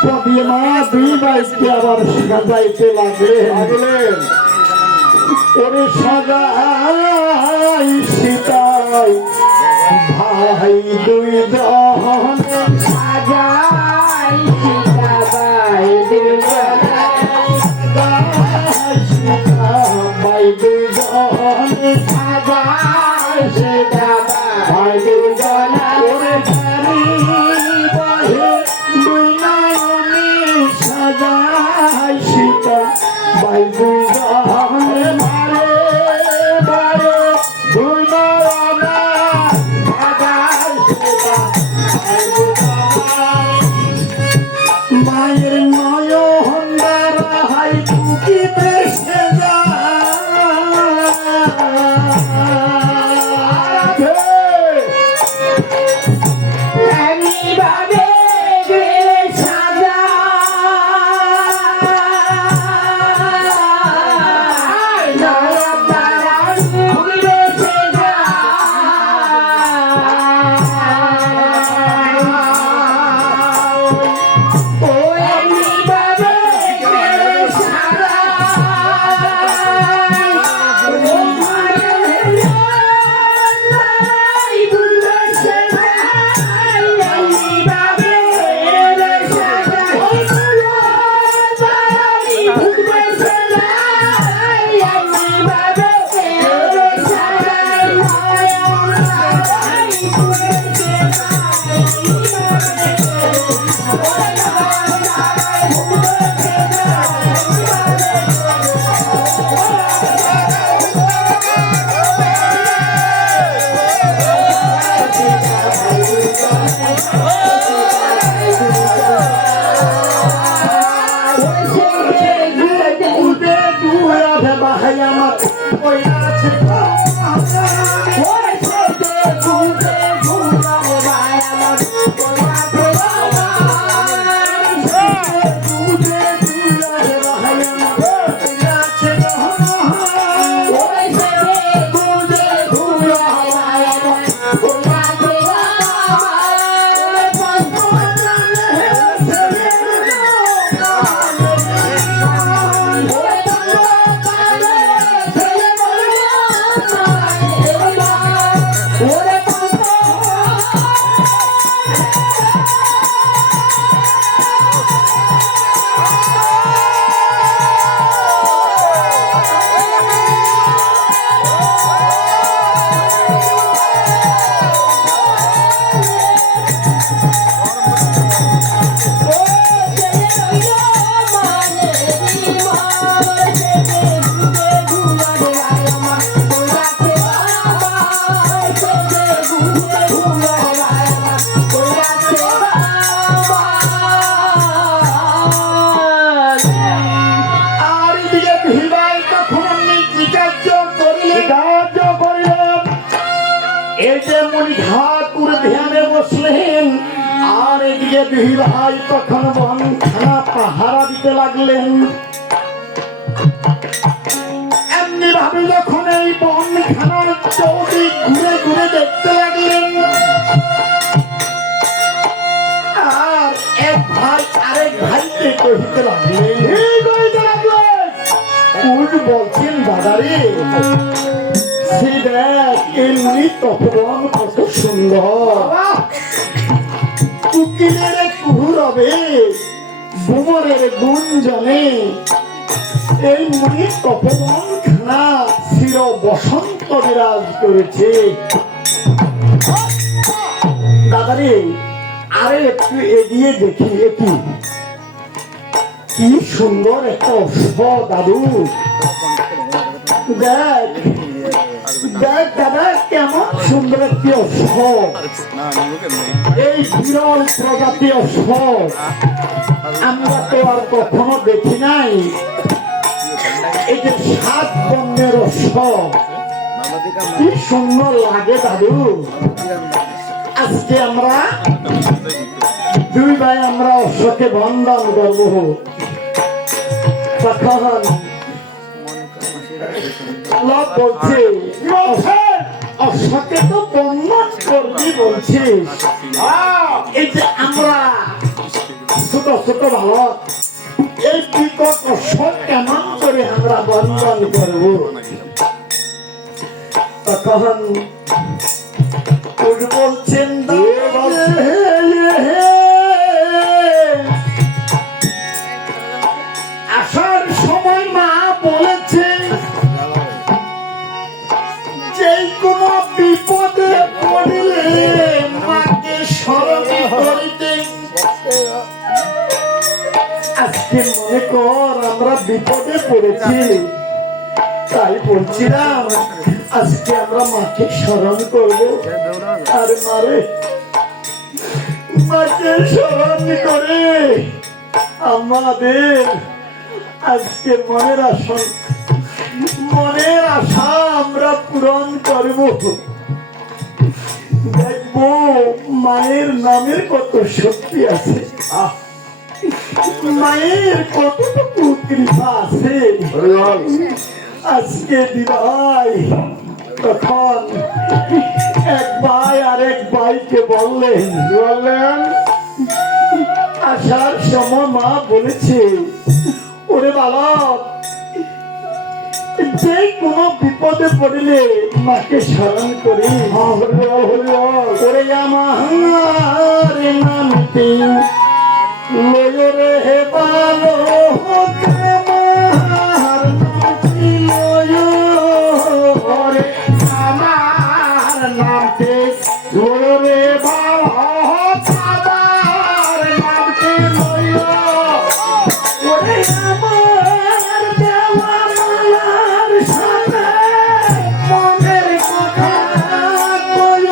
পুষ্প দিয়ে মা দুই ভাইকে আবার সাজাইতে লাগলেন। ওরে সাজাই সীতাই ভাই দুই জনে সাজাই সীতা ভাই দুই জনে ভাই দুই জনে সাজাই সীতা ভাই দুই জনে ওরে বাড়ি বাহে দুই নয়নে সাজাই সীতা ভাই দুই জনে বারে বারে দুই নয়নে সাজাই সীতা ভাই দুই জনে। মায়ের নয়ন দ্বারাই টুকিতে সেজা এমনিভাবে গেলে সাজাই নয়ন দ্বারাই ঘুরবে সেজাই। ও এমনিভাবে গেলে সাজাই ও মায়ের নয়ন দ্বারাই ঘুরবে সেজাই। এমনিভাবে গেলে সাজাই ও নয়ন দ্বারাই ঘুরবে সেজাই। এমনিভাবে গেলে সাজাই নয়ন দ্বারাই ঘুরবে উল্টে দুই আধে বাহাই আমার ওই আছে উল্টে দুই আধে বাহাই আমার ওই আছে আর এদিকে ভিড়াই তখন নিকার্য করিলেন। এই যে মুনি ঠাকুর ধ্যানে বসলেন আর এদিকে ভিড়াই তখন বনখানা পাহারা দিতে লাগলেন। এমনি ভাবে যখন এই বনখানার চৌদিক ঘুরে ঘুরে দেখতে লাগলেন আর এক ভাই আরেক ভাইকে কহিতে লাগলেন উঠ বলছেন দাদারে সে দেখ এমনি তপবন কত সুন্দর উকিলের কুহুরবে ভুমরের গুঞ্জনে এই মুনি তপবন খানা চির বসন্ত বিরাজ করেছে। দাদারে আরে একটু এগিয়ে দেখি এটি কি সুন্দর একটা অশ্ব দাদু দেখ দেখ দাদা কেমন সুন্দর একটি অশ্ব এই বিরল প্রজাতি অশ্ব আমরা তো আর কখনো দেখি নাই। এই যে 7 বর্ণের অশ্ব কি সুন্দর লাগে দাদু। আজকে আমরা দুই ভাই আমরা অশ্বকে বন্দন করবো তখন লোক বলছে অশ্বকে তো বন্দন করবি বলছিস এই যে আমরা ছোট ছোট বালক এই বিকট অশ্বর কেমন করে আমরা বন্ধন করব? তখন বলছেন আসার সময় মা বলেছেন যে কোনো বিপদে পড়লে মাকে স্মরণ করিতে। আজকে মনে কর আমরা বিপদে পড়েছি, তাই বলছিলাম আজকে আমরা মাকে স্মরণ করবো। আর মারে মাকে স্মরণ করে আমাদের আজকে মনের আশা আমরা পূরণ করব। দেখবো মায়ের নামের কত শক্তি আছে, মায়ের কতটুকু কৃপা আছে। আজকে দিদাই তখন এক ভাই আরেক ভাইকে বললেন আসার সময় মা বলেছে ওরে বালক যে কোনো বিপদে পড়লে মাকে স্মরণ করি। ওরে আমার নামটি লয়রে হে বালক আমার নামটি লয়রে আমার নামটি লয়রে বালক আমার নামটি লয়। ওরে আমার দেওয়া মালার সাথে মনের কথা কয়।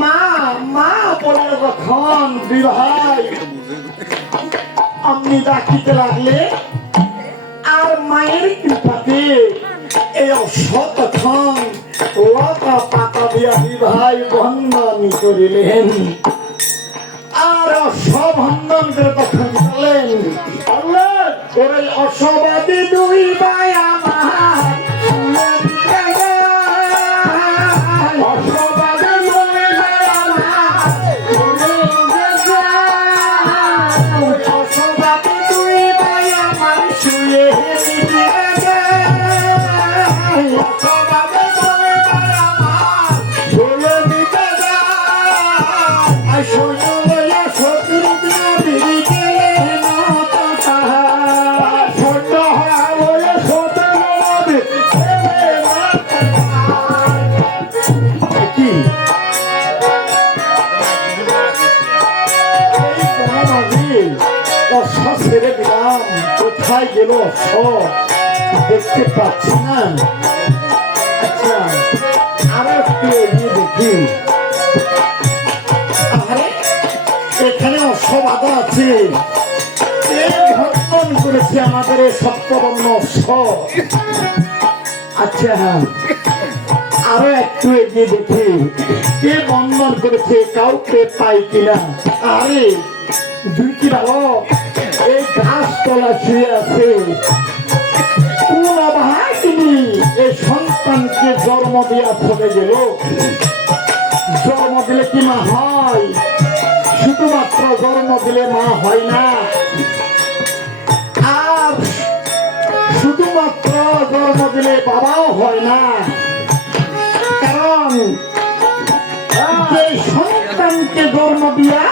মা মা বলে যখন বিভাই আপনি ডাকিতে লাগলে আর মায়ের কৃপাতে এই অসতক্ষণ লতা পাতা দিয়া বিভাই বন্ধন করিলেন। আর অসবন্ধন করে তখন বললেন ওরে অসবাদী দুই ভাই আমার অশ্ব ছেড়ে দিলাম, কোথায় গেল অশ্ব দেখতে পাচ্ছি না। আচ্ছা আরো একটু এগিয়ে দেখি, আরে এখানে অশ্ব বাধা আছে, ভ্রমণ করেছে আমাদের এই সপ্তবর্ণ অশ্ব। আচ্ছা আরো একটু এগিয়ে দেখি কে বন্ধন করেছে, কাউকে পাই কিনা। আরে দুইটি বালক এই ঘাস তলা শুয়ে আছে, কোন অভাগিনী এই সন্তানকে জন্ম দিয়া চলে গেল। জন্ম দিলে কি মা হয়? শুধুমাত্র জন্ম দিলে মা হয় না, আর শুধুমাত্র জন্ম দিলে বাবাও হয় না। কারণ যে সন্তানকে জন্ম দিয়া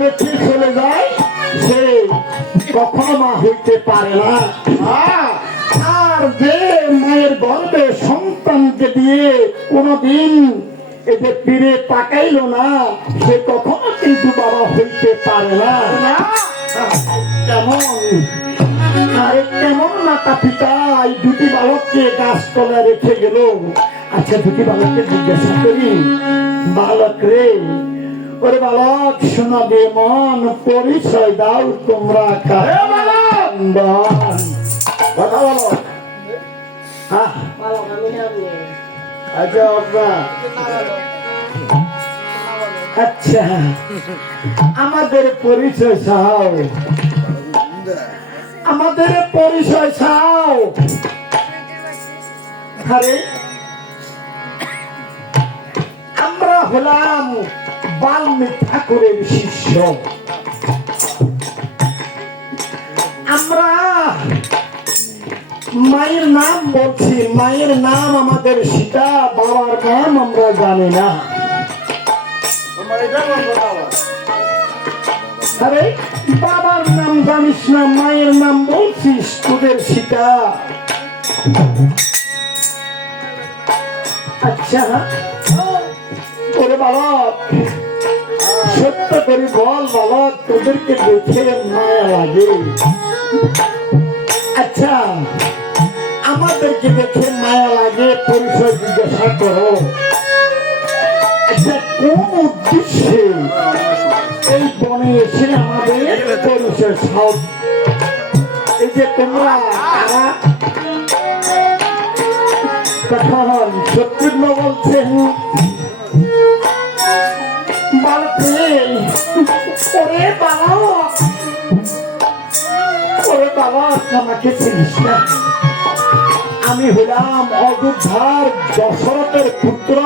রেখে চলে যায় সে কখনো মা হইতে পারে না। আর যে মায়ের গর্ভে সন্তানকে দিয়ে কোনদিন এতে ফিরে তাকাইল না সে কখনো কিন্তু বাবা হইতে পারে না। কেমন আরে কেমন মাতা পিতা এই দুটি বালককে গাছতলা রেখে গেল। আচ্ছা দুটি বালককে জিজ্ঞাসা করি, বালক রে, ওরে বালক শোনাবে মন, পরিচয় দাও তোমরা কারা? কথা বলো। হ্যাঁ আচ্ছা আচ্ছা আমাদের পরিচয় চাও, আমাদের পরিচয় চাও। আরে আমরা হলাম বাল্মীকি ঠাকুরের শিষ্য, আমরা মায়ের নাম বলছি, মায়ের নাম আমাদের সীতা, বাবার নাম আমরা জানি না। আরে বাবার নাম জানিস না, মায়ের নাম বলছিস, তোদের সীতা। আচ্ছা ওরে বালক সত্য করে বল বালক, তোদেরকে দেখে মায়া লাগে? আচ্ছা আমাদেরকে দেখে মায়া লাগে, পরিচয় জিজ্ঞাসা করো। আচ্ছা কোন উদ্দেশ্যে এই বনে এসে আমাদের পরিচয় চাও? এই যে তোমরা কারা? তখন শত্রুঘ্ন বলছেন, ওরে বালক, ওরে বালক আমাকে চিনিস না? আমি হলাম অযোধ্যার দশরথের পুত্র,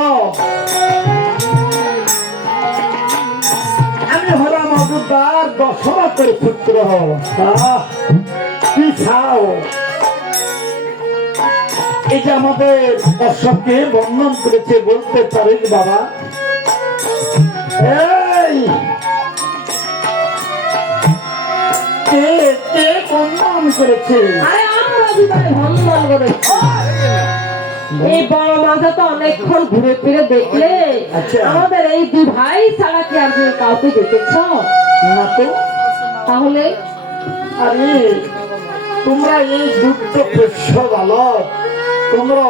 আমি হলাম অযোধ্যার দশরথের পুত্র। কি চাও? এই যে আমাদের অশ্বকে বর্ণন করেছে, বলতে পারিস বাবা? এই কে কে বর্ণন করেছে? আরে আমরা বিদায় বন্ধন করেছি। এই বড় মাথা তো অনেকক্ষণ ঘুরে ফিরে দেখলে আচ্ছা। আমাদের এই দুই ভাই ছাড়া কি আর তুমি কাউকে দেখেছ? না তো। তাহলে আরে তোমরা এই দুঃখ বালক, তোমরা